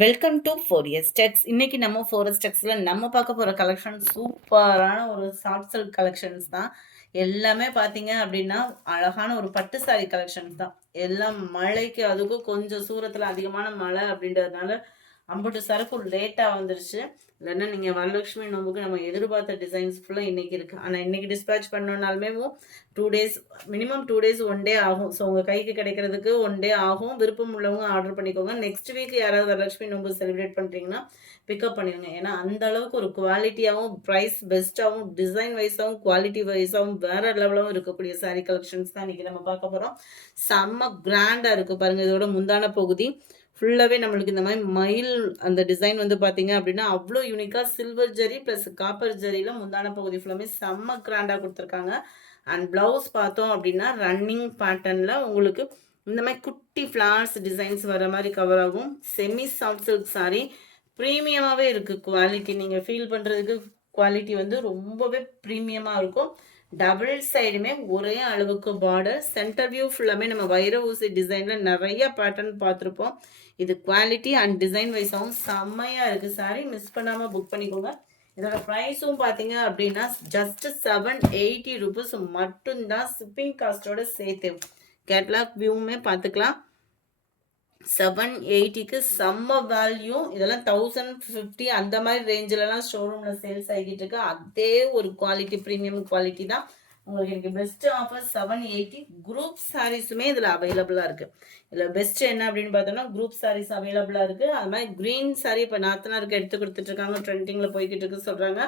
Welcome to ஃபோரியஸ் டெக்ஸ். இன்னைக்கு நம்ம four s டெக்ஸ்ல நம்ம பார்க்க போற கலெக்ஷன் சூப்பரான ஒரு சாஃப்ட் சில்க் கலெக்ஷன்ஸ் தான். எல்லாமே பார்த்தீங்க அப்படின்னா அழகான ஒரு பட்டு சாரி கலெக்ஷன்ஸ் தான். எல்லாம் மழைக்கு அதுக்கும் கொஞ்சம் சூரத்தில் அதிகமான மழை அப்படின்றதுனால அம்புட்டு சரக்கு லேட்டாக வந்துருச்சு. இல்லைன்னா நீங்கள் வரலட்சுமி நோம்புக்கு நம்ம எதிர்பார்த்த டிசைன்ஸ் ஃபுல்லாக இன்றைக்கி இருக்குது. ஆனால் இன்றைக்கி டிஸ்பேச் பண்ணோன்னாலுமே 2 டேஸ், மினிமம் 2 டேஸ், 1 டே ஆகும். ஸோ உங்கள் கைக்கு கிடைக்கிறதுக்கு 1 டே ஆகும். விருப்பம் உள்ளவங்க ஆர்டர் பண்ணிக்கோங்க. நெக்ஸ்ட் வீக் யாராவது வரலட்சுமி நோம்பு செலிப்ரேட் பண்ணுறீங்கன்னா பிக்கப் பண்ணிடுங்க. ஏன்னா அந்த அளவுக்கு ஒரு குவாலிட்டியாகவும், ப்ரைஸ் பெஸ்ட்டாகவும், டிசைன் வைஸாகவும், குவாலிட்டி வைஸாகவும் வேறு லெவலாகவும் இருக்கக்கூடிய சாரீ கலெக்ஷன்ஸ் தான் இன்றைக்கி நம்ம பார்க்க போகிறோம். செம்ம கிராண்டாக இருக்குது பாருங்கள். இதோட முந்தான பகுதி ஃபுல்லாகவே நம்மளுக்கு இந்த மாதிரி மயில் அந்த டிசைன் வந்து பார்த்தீங்க அப்படின்னா அவ்வளோ யூனிக்காக சில்வர் ஜரி ப்ளஸ் காப்பர் ஜரியில் முந்தான பகுதி ஃபுல்லாமே செம்ம கிராண்டாக கொடுத்துருக்காங்க. அண்ட் ப்ளவுஸ் பார்த்தோம் அப்படின்னா ரன்னிங் பேட்டர்னில் உங்களுக்கு இந்த மாதிரி குட்டி ஃப்ளார்ஸ் டிசைன்ஸ் வர மாதிரி கவர் ஆகும். செமி சாஃப்ட் சில்க் சாரீ ப்ரீமியமாகவே இருக்குது. குவாலிட்டி நீங்கள் ஃபீல் பண்ணுறதுக்கு குவாலிட்டி வந்து ரொம்பவே ப்ரீமியமாக இருக்கும். டபுள் சைடுமே ஒரே அளவுக்கு பார்டர். சென்டர் வியூ ஃபுல்லாமே நம்ம வைர ஊசி டிசைனில் நிறைய பேட்டர்ன் பார்த்துருப்போம். இது குவாலிட்டி அண்ட் டிசைன் வைஸாகவும் செம்மையாக இருக்குது. சாரி மிஸ் பண்ணாமல் புக் பண்ணிக்கோங்க. இதோட ப்ரைஸும் பார்த்தீங்க அப்படின்னா ஜஸ்ட் 780 ருபீஸ் மட்டும்தான், ஷிப்பிங் காஸ்ட்டோட சேர்த்து. கேட்லாக் வியூவுமே பார்த்துக்கலாம். 780க்கு செம்ம வேல்யூ. இதெல்லாம் 1050 அந்த மாதிரி ரேஞ்சிலலாம் ஷோரூமில் சேல்ஸ் ஆகிட்டு இருக்கு. அதே ஒரு குவாலிட்டி, ப்ரீமியம் குவாலிட்டி தான். உங்களுக்கு எனக்கு பெஸ்ட் ஆஃபர் 780. குரூப் சாரீஸுமே இதில் அவைலபிளாக இருக்குது. இதில் பெஸ்ட் என்ன அப்படின்னு பார்த்தோம்னா குரூப் சாரீஸ் அவைலபிளாக இருக்குது. அது மாதிரி க்ரீன் சாரீ இப்போ நாத்தனாருக்கு எடுத்து கொடுத்துட்ருக்காங்க, ட்ரெண்டிங்கில் போய்கிட்டு இருக்கு சொல்கிறாங்க.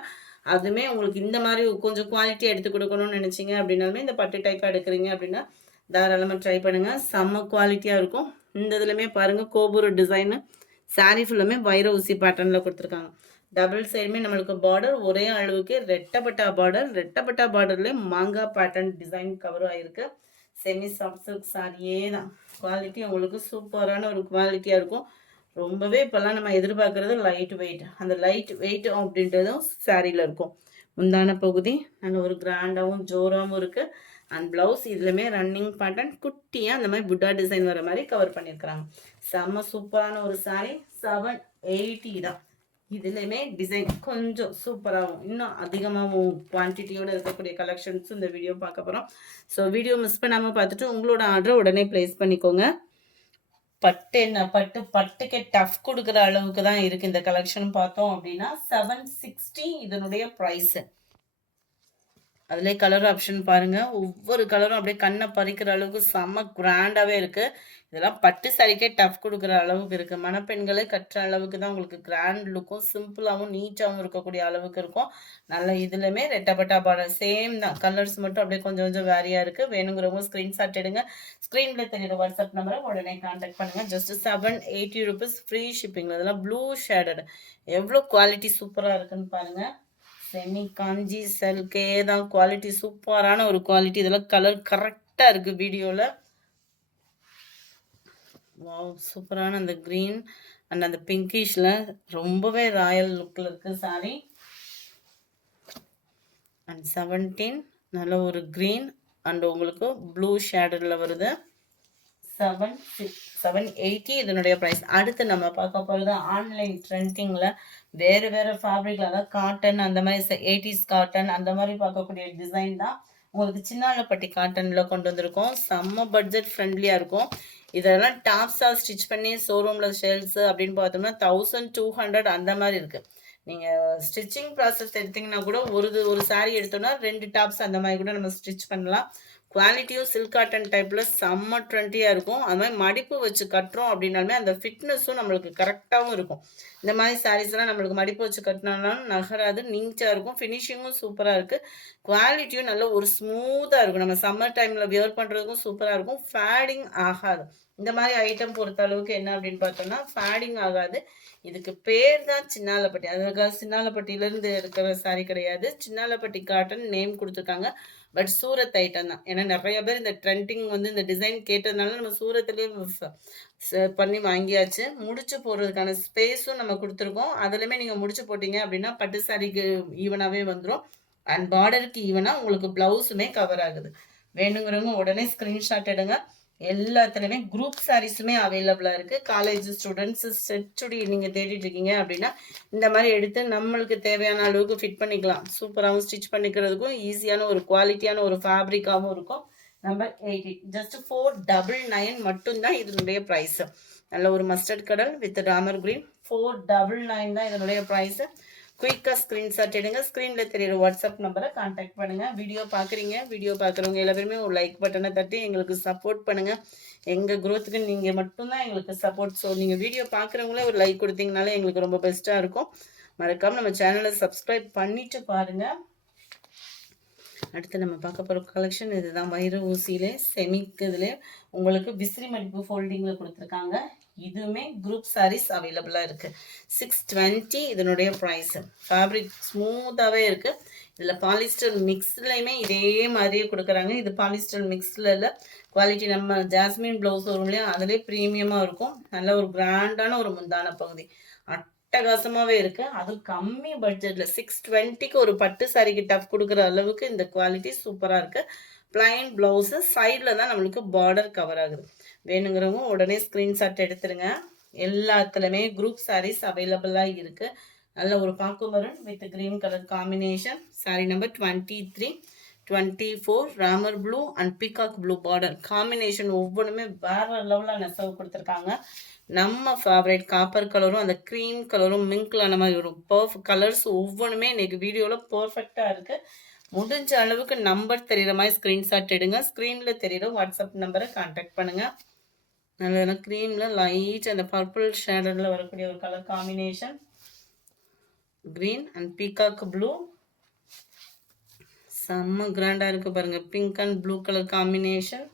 அதுவுமே உங்களுக்கு இந்த மாதிரி கொஞ்சம் குவாலிட்டியாக எடுத்து கொடுக்கணும்னு நினச்சிங்க அப்படின்னாலுமே இந்த பட்டு டைப்பாக எடுக்கிறீங்க அப்படின்னா தாராளமாக ட்ரை பண்ணுங்கள். செம்ம குவாலிட்டியாக இருக்கும். இந்த இதுலையுமே பாருங்கள் கோபுர டிசைனு. சாரீ ஃபுல்லுமே வைர ஊசி பேட்டர்னில் கொடுத்துருக்காங்க. டபுள் சைடுமே நம்மளுக்கு பார்டர் ஒரே அளவுக்கு ரெட்டப்பட்டா பார்டர். ரெட்டப்பட்டா பார்டர்லேயே மாங்காய் பேட்டர்ன் டிசைன் கவர் ஆகிருக்கு. செமி சாஃப்ட் சில்க் சாரியே தான். குவாலிட்டி உங்களுக்கு சூப்பரான ஒரு குவாலிட்டியாக இருக்கும். ரொம்பவே இப்போல்லாம் நம்ம எதிர்பார்க்குறது லைட் வெயிட். அந்த லைட் வெயிட் அப்படின்றதும் சாரியில் இருக்கும். முந்தான பகுதி நல்ல ஒரு கிராண்டாகவும் ஜோராகவும் இருக்குது. அண்ட் ப்ளவுஸ் இதுலையுமே ரன்னிங் பேட்டர்ன் குட்டியாக அந்த மாதிரி புட்டா டிசைன் வர மாதிரி கவர் பண்ணியிருக்கிறாங்க. செம்ம சூப்பரான ஒரு சாரீ. 780 தான். இதுலையுமே டிசைன் கொஞ்சம் சூப்பராகவும் இன்னும் அதிகமாகவும் குவான்டிட்டியோடு இருக்கக்கூடிய கலெக்ஷன்ஸ் இந்த வீடியோ பார்க்க போகிறோம். ஸோ வீடியோ மிஸ் பண்ணாமல் பார்த்துட்டு உங்களோட ஆர்டரை உடனே ப்ளேஸ் பண்ணிக்கோங்க. பட்டு என்ன பட்டுக்கே டஃப் கொடுக்குற அளவுக்கு தான் இருக்குது இந்த கலெக்ஷன். பார்த்தோம் அப்படின்னா 760 இதனுடைய ப்ரைஸு. அதுலேயே கலர் ஆப்ஷன் பாருங்கள். ஒவ்வொரு கலரும் அப்படியே கண்ணை பறிக்கிற அளவுக்கு செம்ம கிராண்டாகவே இருக்குது. இதெல்லாம் பட்டு சாரிக்கே டஃப் கொடுக்குற அளவுக்கு இருக்குது. மணப்பெண்களே கட்டுற அளவுக்கு தான் உங்களுக்கு கிராண்ட் லுக்கும் சிம்பிளாகவும் நீட்டாகவும் இருக்கக்கூடிய அளவுக்கு இருக்கும். நல்ல இதுலையுமே ரெட்டப்பட்டா பார்டர் சேம் தான். கலர்ஸ் மட்டும் அப்படியே கொஞ்சம் கொஞ்சம் வேரியாக இருக்குது. வேணுங்கிறவங்க ஸ்க்ரீன்ஷாட் எடுங்க. ஸ்க்ரீனில் தெரியுற வாட்ஸ்அப் நம்பரை உடனே கான்டாக்ட் பண்ணுங்கள். ஜஸ்ட் 780 ருபீஸ் ஃப்ரீ ஷிப்பிங்கில். இதெல்லாம் ப்ளூ ஷேடட். எவ்வளோ குவாலிட்டி சூப்பராக இருக்குன்னு பாருங்கள். செமி காஞ்சி சில்கே தான். குவாலிட்டி சூப்பரான ஒரு குவாலிட்டி. இதெல்லாம் கலர் கரெக்டாக இருக்குது வீடியோவில். வாவ், சூப்பரான அந்த க்ரீன் அண்ட் அந்த பிங்கிஷில் ரொம்பவே ராயல் லுக்கில் இருக்குது சாரி. அண்ட் 17 நல்ல ஒரு க்ரீன் அண்ட் உங்களுக்கு ப்ளூ ஷேடரில் வருது. 780 இதனுடைய ப்ரைஸ். அடுத்து நம்ம பார்க்க போகிறது ஆன்லைன் ட்ரெண்டிங்கில் வேறு ஃபேப்ரிக்கில், அதாவது காட்டன் அந்த மாதிரி 80s காட்டன் அந்த மாதிரி பார்க்கக்கூடிய டிசைன் தான். உங்களுக்கு சின்னாலப்பட்டி காட்டனில் கொண்டு வந்திருக்கோம். செம்ம பட்ஜெட் ஃப்ரெண்ட்லியாக இருக்கும். இதெல்லாம் டாப்ஸாக ஸ்டிச் பண்ணி ஷோரூமில் சேல்ஸு அப்படின்னு பார்த்தோம்னா 1200 அந்த மாதிரி இருக்குது. நீங்கள் ஸ்டிச்சிங் ப்ராசஸ் எடுத்திங்கன்னா கூட ஒரு சாரீ எடுத்தோன்னா 2 டாப்ஸ் அந்த மாதிரி கூட நம்ம ஸ்டிச் பண்ணலாம். குவாலிட்டியும் சில்க் காட்டன் டைப்பில் செம்ம ட்ரெண்டியாக இருக்கும். அது மாதிரி மடிப்பு வச்சு கட்டுறோம் அப்படின்னாலுமே அந்த ஃபிட்னஸும் நம்மளுக்கு கரெக்டாகவும் இருக்கும். இந்த மாதிரி சாரீஸ்லாம் நம்மளுக்கு மடிப்பு வச்சு கட்டினாலும் நகராது, நீட்டாக இருக்கும். ஃபினிஷிங்கும் சூப்பராக இருக்குது. குவாலிட்டியும் நல்ல ஒரு ஸ்மூத்தாக இருக்கும். நம்ம சம்மர் டைமில் வியர் பண்ணுறதுக்கும் சூப்பராக இருக்கும். ஃபேடிங் ஆகாது. இந்த மாதிரி ஐட்டம் பொறுத்த அளவுக்கு என்ன அப்படின்னு பார்த்தோம்னா ஃபேடிங் ஆகாது. இதுக்கு பேர் தான் சின்னாலப்பட்டி. அதுக்காக சின்னாலப்பட்டியிலேருந்து இருக்கிற சாரீ கிடையாது. சின்னாலப்பட்டி காட்டன் நேம் கொடுத்துருக்காங்க. பட் சூரத் ஐட்டம் தான். ஏன்னா நிறைய பேர் இந்த ட்ரெண்டிங் வந்து இந்த டிசைன் கேட்டதுனால நம்ம சூரத்துலேயே பண்ணி வாங்கியாச்சு. முடிச்சு போடுறதுக்கான ஸ்பேஸும் நம்ம கொடுத்துருக்கோம். அதுலேயுமே நீங்கள் முடிச்சு போட்டிங்க அப்படின்னா பட்டு சாரிக்கு ஈவனாகவே வந்துடும். அண்ட் பார்டருக்கு ஈவனாக உங்களுக்கு ப்ளவுஸுமே கவர் ஆகுது. வேணுங்கிறவங்க உடனே ஸ்க்ரீன்ஷாட் எடுங்க. எல்லாத்துலேயுமே குரூப் சாரீஸுமே அவைலபிளாக இருக்குது. காலேஜ் ஸ்டூடெண்ட்ஸு செட் சுடி நீங்கள் தேடிட்டு இருக்கீங்க அப்படின்னா இந்த மாதிரி எடுத்து நம்மளுக்கு தேவையான அளவுக்கு ஃபிட் பண்ணிக்கலாம். சூப்பராகவும் ஸ்டிச் பண்ணிக்கிறதுக்கும் ஈஸியான ஒரு குவாலிட்டியான ஒரு ஃபேப்ரிக்காகவும் இருக்கும். நம்பர் 80 ஜஸ்ட் 499 மட்டும்தான் இதனுடைய ப்ரைஸு. நல்ல ஒரு மஸ்டர்ட் கடல் வித் ராமர் கிரீன் 499 தான் இதனுடைய ப்ரைஸு. குயிக்காக ஸ்க்ரீன்ஷாட் எடுங்க. ஸ்க்ரீனில் தெரியுற வாட்ஸ்அப் நம்பரை கான்டாக்ட் பண்ணுங்கள். வீடியோ பார்க்குறீங்க, வீடியோ பார்க்குறவங்க எல்லாருமே ஒரு லைக் பட்டனை தட்டி எங்களுக்கு சப்போர்ட் பண்ணுங்கள். எங்கள் க்ரோத்துக்கு நீங்கள் மட்டும்தான் எங்களுக்கு சப்போர்ட். ஸோ நீங்கள் வீடியோ பார்க்குறவங்களே ஒரு லைக் கொடுத்தீங்கனாலே எங்களுக்கு ரொம்ப பெஸ்ட்டாக இருக்கும். மறக்காமல் நம்ம சேனலை சப்ஸ்கிரைப் பண்ணிவிட்டு பாருங்கள். அடுத்து நம்ம பார்க்க போகிற கலெக்ஷன் இதுதான். வைர ஊசியிலே செமிக்குதுலே உங்களுக்கு விசிறி மடிப்பு ஃபோல்டிங்கில் கொடுத்துருக்காங்க. இதுவுமே குரூப் சாரீஸ் அவைலபிளாக இருக்குது. 620 இதனுடைய ப்ரைஸு. ஃபேப்ரிக் ஸ்மூத்தாகவே இருக்குது. இதில் பாலிஸ்டர் மிக்ஸ்லையுமே இதே மாதிரியே கொடுக்குறாங்க. இது பாலிஸ்டர் மிக்ஸில் இல்லை, குவாலிட்டி நம்ம ஜாஸ்மின் ப்ளவுஸ் வரும்லையா அதிலே ப்ரீமியமாக இருக்கும். நல்ல ஒரு கிராண்டான ஒரு முந்தான பகுதி அட்டகாசமாகவே இருக்குது. அதுவும் கம்மி பட்ஜெட்டில் 620க்கு ஒரு பட்டு சாரிக்கு டஃப் கொடுக்குற அளவுக்கு இந்த குவாலிட்டி சூப்பராக இருக்குது. பிளைன் ப்ளவுஸு சைடில் தான் நம்மளுக்கு பார்டர் கவர் ஆகுது. வேணுங்கிறவங்க உடனே ஸ்க்ரீன்ஷாட் எடுத்துருங்க. எல்லாத்துலேயுமே குரூப் சாரீஸ் அவைலபிளாக இருக்குது. நல்ல ஒரு பாக்கு maroon with green colour combination. Sari number 23, 24 Ramar blue and peacock blue border combination ஒவ்வொன்றுமே வேறு லெவலில் நெசவு கொடுத்துருக்காங்க. நம்ம ஃபேவரேட் காப்பர் கலரும் அந்த க்ரீம் கலரும் மிங்க்லான மாதிரி வரும். கலர்ஸ் ஒவ்வொன்றுமே இன்றைக்கி வீடியோவில் பர்ஃபெக்டாக இருக்குது. முடிஞ்ச அளவுக்கு நம்பர் தெரிகிற மாதிரி ஸ்க்ரீன்ஷாட் எடுங்க. ஸ்க்ரீனில் தெரிகிற வாட்ஸ்அப் நம்பரை கான்டாக்ட் பண்ணுங்கள். நல்ல க்ரீமில் லைட் அந்த பர்பிள் ஷேடரில் வரக்கூடிய ஒரு colour combination. Green and peacock blue செம்ம கிராண்டாக இருக்குது பாருங்கள். Pink and blue colour combination.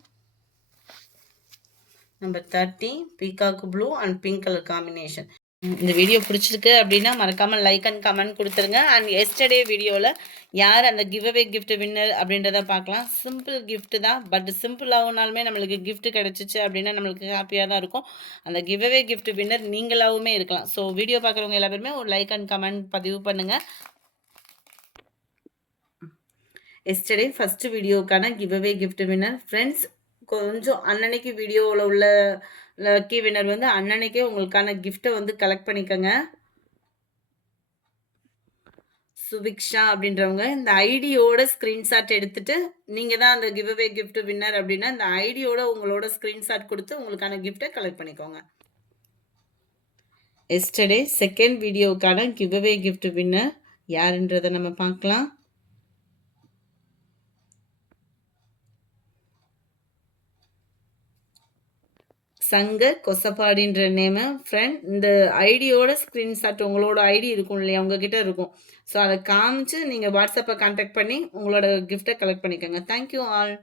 Number 30 peacock blue and pink colour combination. இந்த வீடியோ பிடிச்சிருக்கு அப்படின்னா மறக்காமல் லைக் அண்ட் கமெண்ட் கொடுத்துருங்க. அண்ட் எஸ்டர்டே வீடியோவில் யார் அந்த கிவ்அவே கிஃப்ட் வின்னர் அப்படின்றத பார்க்கலாம். சிம்பிள் கிஃப்ட் தான், பட் சிம்பிள் ஆகுனாலுமே நம்மளுக்கு கிஃப்ட் கிடச்சிச்சு அப்படின்னா நம்மளுக்கு ஹாப்பியாக தான் இருக்கும். அந்த கிவ்அவே கிஃப்ட் வின்னர் நீங்களாகவுமே இருக்கலாம். ஸோ வீடியோ பார்க்குறவங்க எல்லா பேருமே ஒரு லைக் அண்ட் கமெண்ட் பதிவு பண்ணுங்கள். எஸ்டர்டே ஃபஸ்ட்டு வீடியோக்கான கிவ்அவே கிஃப்ட் வின்னர் ஃப்ரெண்ட்ஸ் கொஞ்சம் அன்னன்னைக்கு வீடியோவில் உள்ள லக்கி வின்னர் வந்து அன்னன்னைக்கே உங்களுக்கான கிஃப்ட்டை வந்து கலெக்ட் பண்ணிக்கோங்க. சுவிக்ஷா அப்படின்றவங்க இந்த ஐடியோட ஸ்க்ரீன்ஷாட் எடுத்துட்டு நீங்கள் தான் அந்த கிவ்அவே கிஃப்ட் வின்னர் அப்படின்னா இந்த ஐடியோட உங்களோட ஸ்க்ரீன்ஷாட் கொடுத்து உங்களுக்கான கிஃப்ட்டை கலெக்ட் பண்ணிக்கோங்க. எஸ்டர்டே செகண்ட் வீடியோவுக்கான கிவ்அவே கிஃப்ட் வின்னர் யாருன்றதை நம்ம பார்க்கலாம். சங்கர் கொசப்பாடின்ற நேமு ஃப்ரெண்ட். இந்த ஐடியோட ஸ்க்ரீன்ஷாட் உங்களோட ஐடி இருக்கும் இல்லையா, உங்ககிட்ட இருக்கும். ஸோ அதை காமிச்சு நீங்கள் வாட்ஸ்அப்பை கான்டாக்ட் பண்ணி உங்களோட கிஃப்ட்டை கலெக்ட் பண்ணிக்கோங்க. Thank you all.